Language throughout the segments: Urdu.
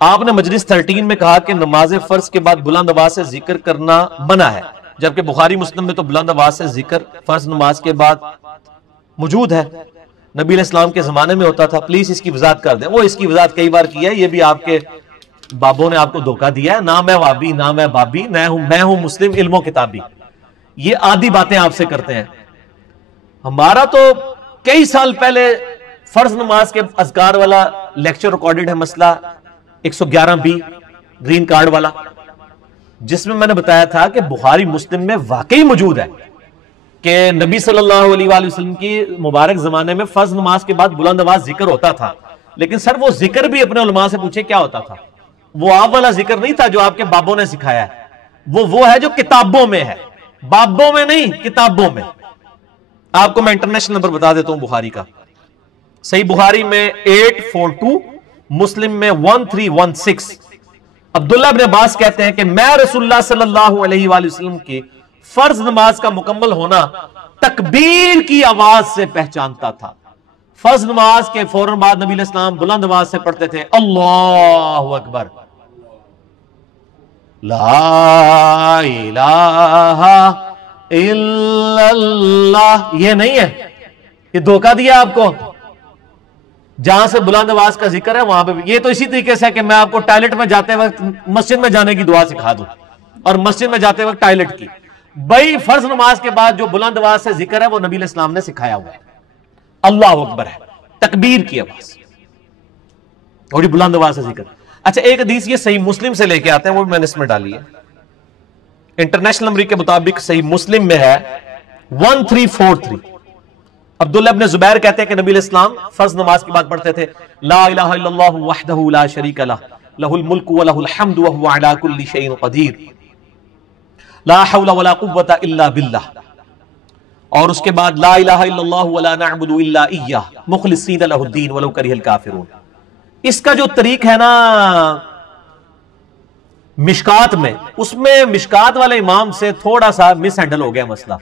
آپ نے مجلس 13 میں کہا کہ نماز فرض کے بعد بلند آواز سے ذکر کرنا منع ہے، جبکہ بخاری مسلم میں تو بلند آواز سے ذکر فرض نماز کے بعد موجود ہے، نبی علیہ السلام کے زمانے میں ہوتا تھا، پلیز اس کی وضاحت کر دیں۔ وہ اس کی وضاحت کئی بار کی ہے، یہ بھی آپ کے بابوں نے آپ کو دھوکہ دیا ہے، نہ میں وابی نہ میں بابی، میں ہوں مسلم علم و کتابی، یہ آدھی باتیں آپ سے کرتے ہیں۔ ہمارا تو کئی سال پہلے فرض نماز کے اذکار والا لیکچر ریکارڈڈ ہے، مسئلہ 111B گرین کارڈ والا، جس میں نے بتایا تھا کہ بخاری مسلم میں واقعی موجود ہے کہ نبی صلی اللہ علیہ وآلہ وسلم کی مبارک زمانے میں فرض نماز کے بعد بلند آواز ذکر ہوتا تھا، لیکن سر وہ ذکر بھی اپنے علماء سے پوچھے کیا ہوتا تھا، وہ آپ والا ذکر نہیں تھا جو آپ کے بابوں نے سکھایا ہے، وہ ہے جو کتابوں میں ہے، بابوں میں نہیں، کتابوں میں۔ آپ کو میں انٹرنیشنل نمبر بتا دیتا ہوں بخاری کا، صحیح بخاری میں 842، مسلم میں 1316۔ عبداللہ ابن عباس کہتے ہیں کہ میں رسول اللہ صلی اللہ علیہ وآلہ وسلم کی فرض نماز کا مکمل ہونا تکبیر کی آواز سے پہچانتا تھا۔ فرض نماز کے فوراً بعد نبی علیہ السلام بلند آواز سے پڑھتے تھے اللہ اکبر، لا الہ الا اللہ، یہ نہیں ہے، یہ دھوکہ دیا آپ کو۔ جہاں سے بلند آواز کا ذکر ہے وہاں پہ یہ تو اسی طریقے سے ہے کہ میں آپ کو ٹائلٹ میں جاتے وقت مسجد میں جانے کی دعا سکھا دوں اور مسجد میں جاتے وقت ٹائلٹ کی، بھائی فرض نماز کے بعد جو بلند آواز سے ذکر ہے وہ نبی علیہ السلام نے سکھایا ہوا ہے، اللہ اکبر ہے، تکبیر کی آواز اور یہ بلند آواز سے ذکر۔ اچھا ایک حدیث یہ صحیح مسلم سے لے کے آتے ہیں، وہ بھی میں نے اس میں ڈالی ہے، انٹرنیشنل نمبر کے مطابق صحیح مسلم میں ہے 1343۔ عبداللہ ابن زبیر کہتے ہیں کہ نبی علیہ السلام فرض نماز کی بات پڑھتے تھے لا الہ الا اللہ وحدہ لا شریک لہ لہ الملک ولہ الحمد وہو علی کل شیء قدیر لا حول ولا قوة الا باللہ، اور اس کے بعد لا الہ الا اللہ ولا نعبد الا ایہ مخلصین لہ الدین ولو کرہ الکافرون۔ اس کا جو طریق ہے نا مشکات میں، اس میں مشکات والے امام سے تھوڑا سا مس ہینڈل ہو گیا مسئلہ،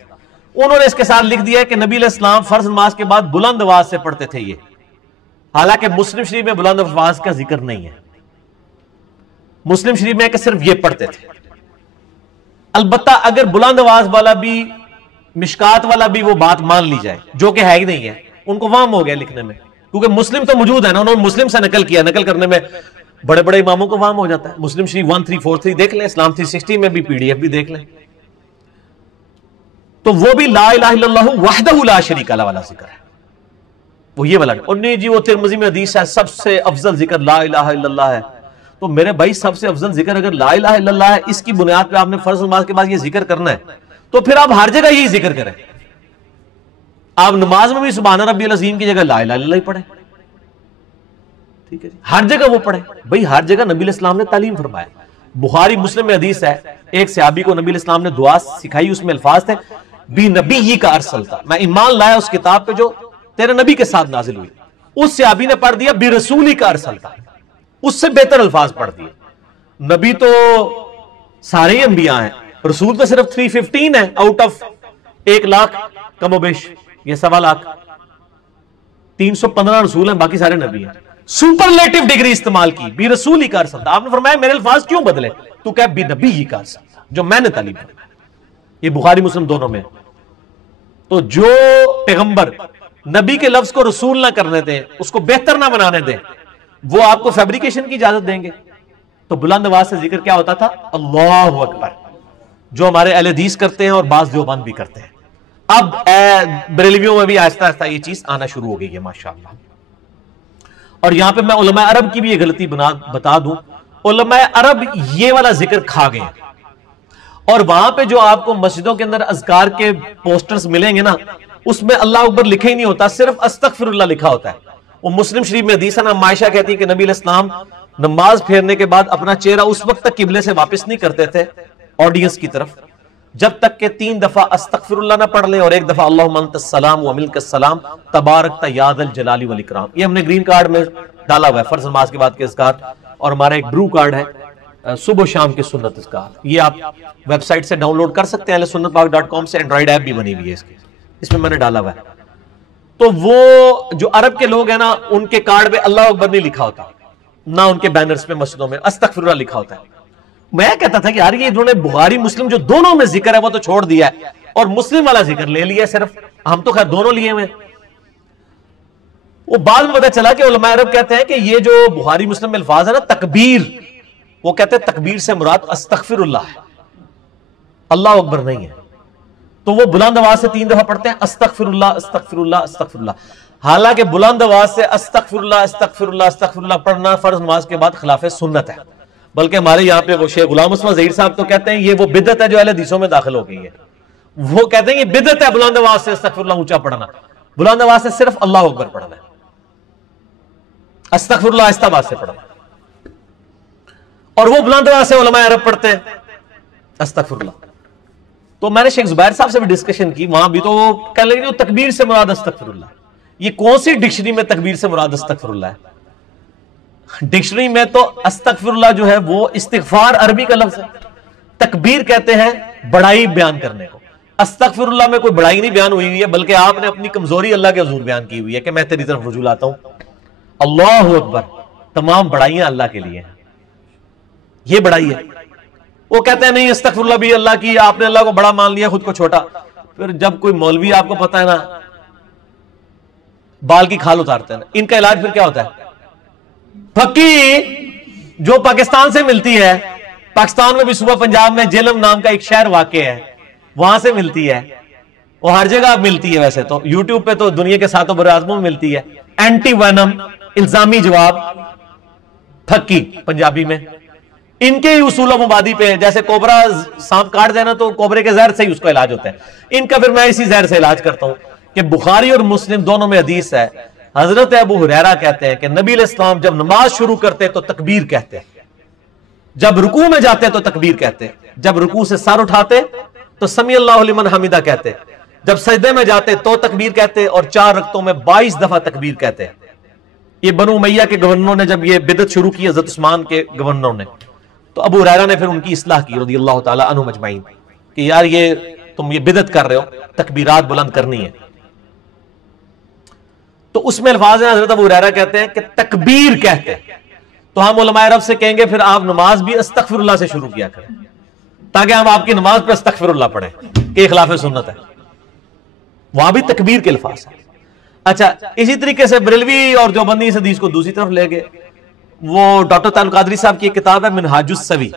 انہوں نے اس کے ساتھ لکھ دیا ہے کہ نبی علیہ السلام فرض نماز کے بعد بلند آواز سے پڑھتے تھے یہ، حالانکہ مسلم شریف میں بلند آواز کا ذکر نہیں ہے، مسلم شریف میں کہ صرف یہ پڑھتے تھے۔ البتہ اگر بلند آواز والا بھی مشکات والا بھی وہ بات مان لی جائے جو کہ ہے ہی نہیں ہے، ان کو وہم ہو گیا لکھنے میں، کیونکہ مسلم تو موجود ہے نا، انہوں نے مسلم سے نقل کیا، نقل کرنے میں بڑے بڑے اماموں کو وہم ہو جاتا ہے۔ مسلم شریف 1343 دیکھ لیں، اسلام 360 میں بھی PDF بھی دیکھ لیں، تو وہ بھی لا الہ الا اللہ وحدہ لا شریک لہ والا ذکر ہے، وہ یہ والا، اور نہیں جی وہ ترمذی میں حدیث ہے سب سے افضل ذکر لا الہ الا اللہ ہے، تو میرے بھائی سب سے افضل ذکر اگر لا الہ الا اللہ ہے، اس کی بنیاد پہ آپ نے فرض نماز کے بعد یہ ذکر کرنا ہے، تو پھر آپ ہر جگہ یہی ذکر کریں، آپ نماز میں بھی سبحان ربی العظیم کی جگہ لا الہ الا اللہ ہی پڑھیں، ٹھیک ہے جی، ہر جگہ وہ پڑھیں، بھئی ہر جگہ نبی علیہ السلام نے تعلیم فرمایا۔ بخاری مسلم میں حدیث ہے، ایک صحابی کو نبی علیہ السلام نے دعا سکھائی، اس میں الفاظ تھے بی نبی ہی کا ارسلتا، میں ایمان لایا اس کتاب پہ جو تیرے نبی کے ساتھ نازل ہوئی، اس صحابی نے پڑھ دیا بی رسولی کا ارسلتا، اس سے بہتر الفاظ پڑھ دیے۔ نبی تو سارے ہی انبیاء ہیں، رسول تو صرف 315 ہے آؤٹ آف 1,00,000 کم و بیش، یہ 1,15,00,000، 315 رسول ہیں، باقی سارے نبی ہیں۔ سپرلیٹو ڈگری استعمال کی، بی رسولی کا ارسلتا، آپ نے فرمایا میرے الفاظ کیوں بدلے، تو کہا بی نبی ہی کا ارسلتا، جو میں نے تعلیم فرمایا، یہ بخاری مسلم دونوں میں۔ تو جو پیغمبر نبی کے لفظ کو رسول نہ کرنے دیں، اس کو بہتر نہ بنانے دیں، وہ آپ کو فیبریکیشن کی اجازت دیں گے، تو بلند آواز سے ذکر کیا ہوتا تھا، اللہ اکبر، جو ہمارے اہل حدیث کرتے ہیں اور بعض دیوبند بھی کرتے ہیں۔ اب بریلویوں میں بھی آہستہ آہستہ یہ چیز آنا شروع ہو گئی ہے ماشاءاللہ۔ اور یہاں پہ میں علماء عرب کی بھی یہ غلطی بتا دوں، علماء عرب یہ والا ذکر کھا گئے ہیں، اور وہاں پہ جو آپ کو مسجدوں کے اندر اذکار کے پوسٹرز ملیں گے نا، اس میں اللہ اکبر لکھے ہی نہیں ہوتا، صرف استغفر اللہ لکھا ہوتا ہے۔ وہ مسلم شریف میں حدیث ہے نا، عائشہ کہتی ہے کہ نبی علیہ السلام نماز پھیرنے کے بعد اپنا چہرہ اس وقت تک قبلے سے واپس نہیں کرتے تھے آڈینس کی طرف، جب تک کہ 3 دفعہ استغفر اللہ نہ پڑھ لیں اور 1 دفعہ اللہم انت السلام و منک السلام تبارک یا ذا الجلال والاکرام۔ یہ ہم نے گرین کارڈ میں ڈالا ہوا ہے، فرض نماز کے بعد کے اذکار، اور ہمارا ایک برو کارڈ ہے صبح و شام کے سنت اذکار، یہ آپ ویب سائٹ سے ڈاؤن لوڈ کر سکتے ہیں، sunnatpak.com سے، اینڈرائیڈ ایپ بھی بنی ہوئی ہے اس میں نے ڈالا ہوا ہے۔ تو وہ جو عرب کے لوگ ہیں نا، ان کے کارڈ پہ اللہ اکبر نہیں لکھا ہوتا، نہ ان کے بینرز پہ مسجدوں میں استغفر اللہ لکھا ہوتا ہے. میں کہتا تھا کہ یار یہ انہوں نے بخاری مسلم جو دونوں میں ذکر ہے وہ تو چھوڑ دیا ہے اور مسلم والا ذکر لے لیا صرف. ہم تو خیر دونوں لیے ہوئے. وہ بعد میں پتہ چلا کہ علماء عرب کہتے ہیں کہ یہ جو بخاری مسلم میں الفاظ ہے نا تکبیر، وہ کہتے ہیں تکبیر سے مراد استغفر اللہ ہے، اللہ اکبر نہیں ہے. تو وہ بلند آواز سے 3 دفعہ پڑھتے ہیں استغفر اللہ استغفر اللہ استغفر اللہ. حالانکہ بلند آواز سے استغفر اللہ استغفر اللہ استغفر اللہ پڑھنا فرض نماز کے بعد خلاف سنت ہے. بلکہ ہمارے یہاں پہ وہ شیخ غلام عثمان ظہیر صاحب تو کہتے ہیں یہ وہ بدعت ہے جو اہل حدیثوں میں داخل ہو گئی ہے. وہ کہتے ہیں یہ بدعت ہے بلند آواز سے استغفر اللہ اونچا پڑھنا. بلند آواز سے صرف اللہ اکبر پڑھنا ہے، استغفر اللہ آہستہ آواز سے پڑھنا. اور وہ بلند آواز سے علماء عرب پڑھتے ہیں استغفر اللہ. تو میں نے شیخ زبیر صاحب سے بھی ڈسکشن کی، وہاں بھی تو وہ کہنے لگے کہ تکبیر سے مراد استغفر اللہ. یہ کون سی ڈکشنری میں تکبیر سے مراد استغفر اللہ ہے؟ ڈکشنری میں تو استغفر اللہ جو ہے وہ استغفار عربی کا لفظ ہے. تکبیر کہتے ہیں بڑائی بیان کرنے کو. استغفر اللہ میں کوئی بڑائی نہیں بیان ہوئی ہے، بلکہ آپ نے اپنی کمزوری اللہ کے حضور بیان کی ہوئی ہے کہ میں تیری طرف رجوع لاتا ہوں. اللہ اکبر، تمام بڑائیاں اللہ کے لیے ہیں، یہ بڑائی ہے. وہ کہتے ہیں نہیں استغفر اللہ بھی اللہ کی، آپ نے اللہ کو بڑا مان لیا خود کو چھوٹا. پھر جب کوئی مولوی آپ کو پتا ہے نا بال کی کھال اتارتے ہیں نا، ان کا علاج پھر کیا ہوتا ہے؟ پھکی جو پاکستان سے ملتی ہے، پاکستان میں بھی صوبہ پنجاب میں جہلم نام کا ایک شہر واقع ہے، وہاں سے ملتی ہے. وہ ہر جگہ ملتی ہے، ویسے تو یوٹیوب پہ تو دنیا کے 7 بر اعظموں میں ملتی ہے. اینٹی وینم الزامی جواب پھکی پنجابی میں. ان کے ہی اصول و مبادی پہ، جیسے کوبرا سانپ کاٹ دینا تو کوبرے کے زہر سے ہی اس کا علاج ہوتا ہے، ان کا پھر میں اسی زہر سے علاج کرتا ہوں. کہ بخاری اور مسلم دونوں میں حدیث ہے، حضرت ابو ہریرہ کہتے ہیں کہ نبی علیہ السلام جب نماز شروع کرتے تو تکبیر کہتے، جب رکوع میں جاتے تو تکبیر کہتے، جب رکوع سے سر اٹھاتے تو سمی اللہ لمن حمیدہ کہتے، جب سجدے میں جاتے تو تکبیر کہتے، اور 4 رکعتوں میں 22 دفعہ تکبیر کہتے. یہ بنو امیہ کے گورنروں نے جب یہ بدعت شروع کی، حضرت عثمان کے گورنروں نے، تو ابو ہریرہ نے پھر ان کی اصلاح کی رضی اللہ تعالی عنہ مجمعین کہ یار یہ تم یہ بدعت کر رہے ہو، تکبیرات بلند کرنی ہے. تو اس میں الفاظ ہیں، حضرت ابو ہریرہ کہتے ہیں کہ تکبیر کہتے، تو ہم علماء عرب سے کہیں گے پھر آپ نماز بھی استغفر اللہ سے شروع کیا کریں تاکہ ہم آپ کی نماز پہ استغفر اللہ پڑھیں کہ خلاف سنت ہے. وہاں بھی تکبیر کے الفاظ ہیں. اچھا، اسی طریقے سے بریلوی اور دیوبندی اس حدیث کو دوسری طرف لے گئے. وہ ڈاکٹر تعلق قادری صاحب کی ایک کتاب ہے منہاج السوی،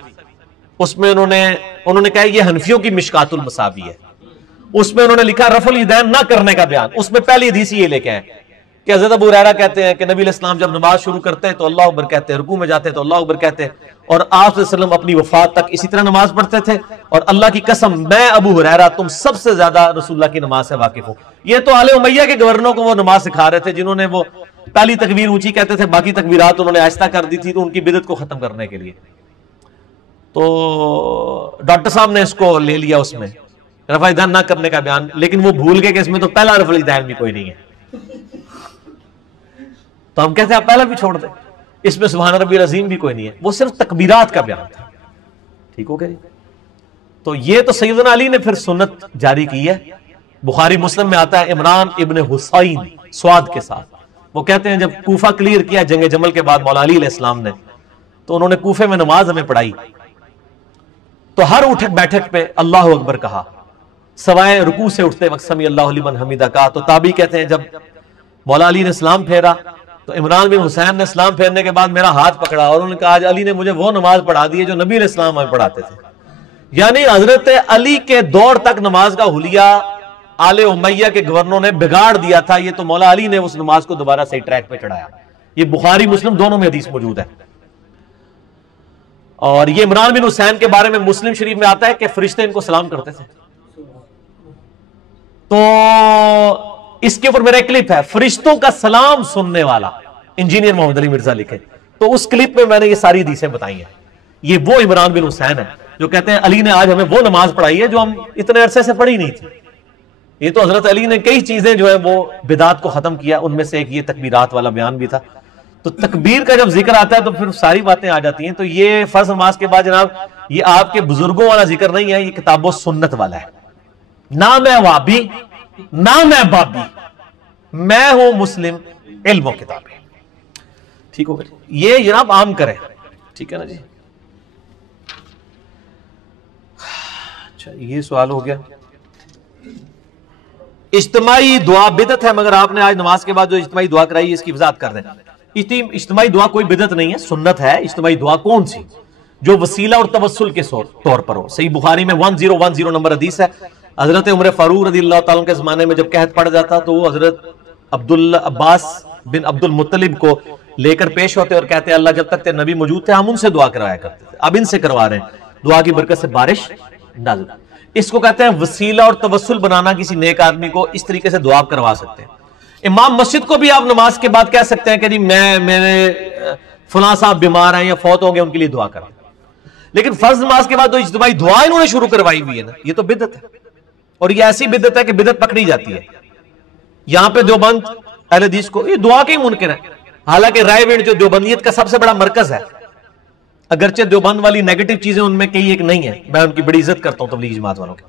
اس میں انہوں نے کہا یہ حنفیوں کی مشکات المصابیح ہے. اس میں انہوں نے لکھا رفع الیدین نہ کرنے کا بیان. اس میں پہلی حدیث یہ لے کے آئے کہ حضرت ابو ہریرہ کہتے ہیں کہ نبی علیہ السلام جب نماز شروع کرتے ہیں تو اللہ اکبر کہتے، رکوع میں جاتے تو اللہ اکبر کہتے، اور آپ صلی اللہ علیہ وسلم اپنی وفات تک اسی طرح نماز پڑھتے تھے. اور اللہ کی قسم میں ابو ہریرہ تم سب سے زیادہ رسول اللہ کی نماز سے واقف ہوں. یہ تو آل امیہ کے گورنروں کو وہ نماز سکھا رہے تھے جنہوں نے وہ پہلی تکبیر اونچی کہتے تھے، باقی تکبیرات انہوں نے آہستہ کر دی تھی تو ان کی بدعت کو ختم کرنے کے لیے. تو ڈاکٹر صاحب نے اس کو لے لیا اس میں رفع الیدین نہ کرنے کا بیان، لیکن وہ بھول گئے کہ اس میں تو پہلا رفع الیدین بھی کوئی نہیں ہے. تو ہم کہتے ہیں آپ پہلا بھی چھوڑ دیں، اس میں سبحان ربی العظیم بھی کوئی نہیں ہے، وہ صرف تکبیرات کا بیان تھا. ٹھیک ہو گیا؟ تو یہ تو سیدنا علی نے پھر سنت جاری کی ہے. بخاری مسلم میں آتا ہے عمران ابن حسین سواد کے ساتھ. وہ کہتے ہیں جب کوفہ کلیئر کیا جنگ جمل کے بعد مولا علی علیہ السلام نے، تو انہوں نے کوفے میں نماز ہمیں پڑھائی تو ہر اٹھک بیٹھک پہ اللہ اکبر کہا، سوائے رکوع سے اٹھتے وقت سمی اللہ لمن حمیدہ کہا. تو تابعی کہتے ہیں جب مولا علی نے اسلام پھیرا تو عمران بن حسین نے اسلام پھیرنے کے بعد میرا ہاتھ پکڑا اور انہوں نے کہا آج علی نے مجھے وہ نماز پڑھا دی ہے جو نبی علیہ السلام ہمیں پڑھاتے تھے. یعنی حضرت علی کے دور تک نماز کا حلیہ آل امیہ کے گورنروں نے بگاڑ دیا تھا. یہ تو مولا علی نے اس نماز کو دوبارہ صحیح ٹریک پہ چڑھایا. یہ بخاری مسلم دونوں میں حدیث موجود ہے. اور یہ عمران بن حسین کے بارے میں مسلم شریف میں آتا ہے کہ فرشتے ان کو سلام کرتے تھے. تو اس کے اوپر میرا ایک کلپ ہے، فرشتوں کا سلام سننے والا، انجینئر محمد علی مرزا لکھے. تو اس کلپ میں میں نے یہ ساری حدیثیں بتائی ہیں. یہ وہ عمران بن حسین ہے جو کہتے ہیں علی نے آج ہمیں وہ نماز پڑھائی ہے جو ہم اتنے عرصے سے پڑھی نہیں تھی. یہ تو حضرت علی نے کئی چیزیں جو ہے وہ بدعات کو ختم کیا، ان میں سے ایک یہ تکبیرات والا بیان بھی تھا. تو تکبیر کا جب ذکر آتا ہے تو پھر ساری باتیں آ جاتی ہیں. تو یہ فرض نماز کے بعد جناب یہ آپ کے بزرگوں والا ذکر نہیں ہے، یہ کتاب و سنت والا ہے. نہ میں وابی نہ میں بابی، میں ہوں مسلم علم و کتابیں. ٹھیک ہوگا یہ جناب عام کریں, ٹھیک ہے نا جی. اچھا یہ سوال ہو گیا. اجتماعی دعا بدعت ہے, مگر آپ نے آج نماز کے بعد جو اجتماعی دعا کرائی ہے اس کی وضاحت کر دیں. اجتماعی دعا کوئی بدعت نہیں ہے, سنت ہے. اجتماعی دعا کون سی؟ جو وسیلہ اور توسل کے طور پر ہو. صحیح بخاری میں 1010 نمبر حدیث ہے. حضرت عمر فاروق رضی اللہ تعالیٰ کے زمانے میں جب قحط پڑ جاتا تو وہ حضرت عباس بن عبد المطلب کو لے کر پیش ہوتے اور کہتے اللہ جب تک تیرے نبی موجود تھے ہم ان سے دعا کرایا کرتے تھے, اب ان سے کروا رہے ہیں, دعا کی برکت سے بارش نازل. اس کو کہتے ہیں وسیلہ اور توسل بنانا. کسی نیک آدمی کو اس طریقے سے دعا کروا سکتے ہیں. امام مسجد کو بھی آپ نماز کے بعد کہہ سکتے ہیں کہ جی میرے فلاں صاحب بیمار ہیں یا فوت ہو گئے ان کے لیے دعا کریں. لیکن فرض نماز کے بعد جو اجتماعی دعا انہوں نے شروع کروائی ہوئی ہے نا, یہ تو بدعت ہے. اور یہ ایسی بدعت ہے کہ بدعت پکڑی جاتی ہے. یہاں پہ دیوبند اہل حدیث کو یہ دعا کے ہی منکر ہے, حالانکہ رائے وینڈ جو دیوبندیت کا سب سے بڑا مرکز ہے, اگرچہ دیوبند والی نیگیٹو چیزیں ان میں کئی ایک نہیں ہیں, میں ان کی بڑی عزت کرتا ہوں تبلیغ جماعت والوں کی,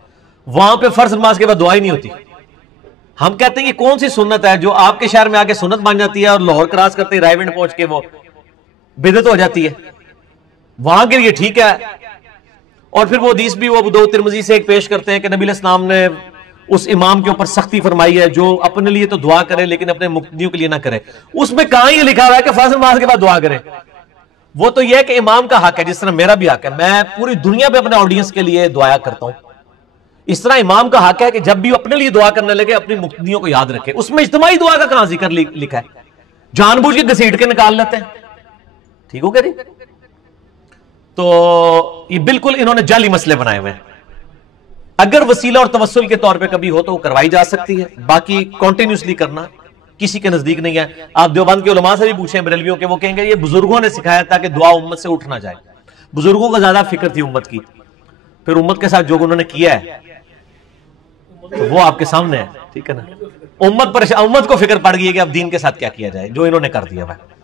وہاں پہ فرض نماز کے بعد دعا ہی نہیں ہوتی. ہم کہتے ہیں یہ کون سی سنت ہے جو آپ کے شہر میں آ کے سنت بن جاتی ہے اور لاہور کراس کرتے ہی رائے وینڈ پہنچ کے وہ بدعت ہو جاتی ہے. وہاں کے لیے ٹھیک ہے. اور پھر وہ حدیث بھی وہ ابو داؤد ترمذی سے ایک پیش کرتے ہیں کہ نبی علیہ السلام نے اس امام کے اوپر سختی فرمائی ہے جو اپنے لیے تو دعا کرے لیکن اپنے مقتدیوں کے لیے نہ کرے. اس میں کہاں یہ لکھا ہوا ہے کہ فرض نماز کے بعد دعا کرے؟ وہ تو یہ ہے کہ امام کا حق ہے, جس طرح میرا بھی حق ہے, میں پوری دنیا پہ اپنے آڈینس کے لیے دعا کرتا ہوں, اس طرح امام کا حق ہے کہ جب بھی اپنے لیے دعا کرنے لگے اپنی مقتدیوں کو یاد رکھے. اس میں اجتماعی دعا کا کہاں ذکر لکھا ہے؟ جان بوجھ کے گھسیٹ کے نکال لیتے ہیں. ٹھیک ہو گیا جی. تو یہ بالکل انہوں نے جعلی مسئلے بنائے ہوئے ہیں. اگر وسیلہ اور توسل کے طور پہ کبھی ہو تو وہ کروائی جا سکتی ہے, باقی کنٹینیوسلی کرنا کسی کے نزدیک نہیں ہے. آپ دیوبند کے علماء سے بھی پوچھیں بریلویوں کے, وہ کہیں گے یہ بزرگوں نے سکھایا تھا کہ دعا امت سے اٹھ نہ جائے. بزرگوں کو زیادہ فکر تھی امت کی, پھر امت کے ساتھ جو انہوں نے کیا ہے وہ آپ کے سامنے ہے. ٹھیک ہے نا, امت کو فکر پڑ گئی ہے کہ اب دین کے ساتھ کیا کیا جائے, جو انہوں نے کر دیا ہے.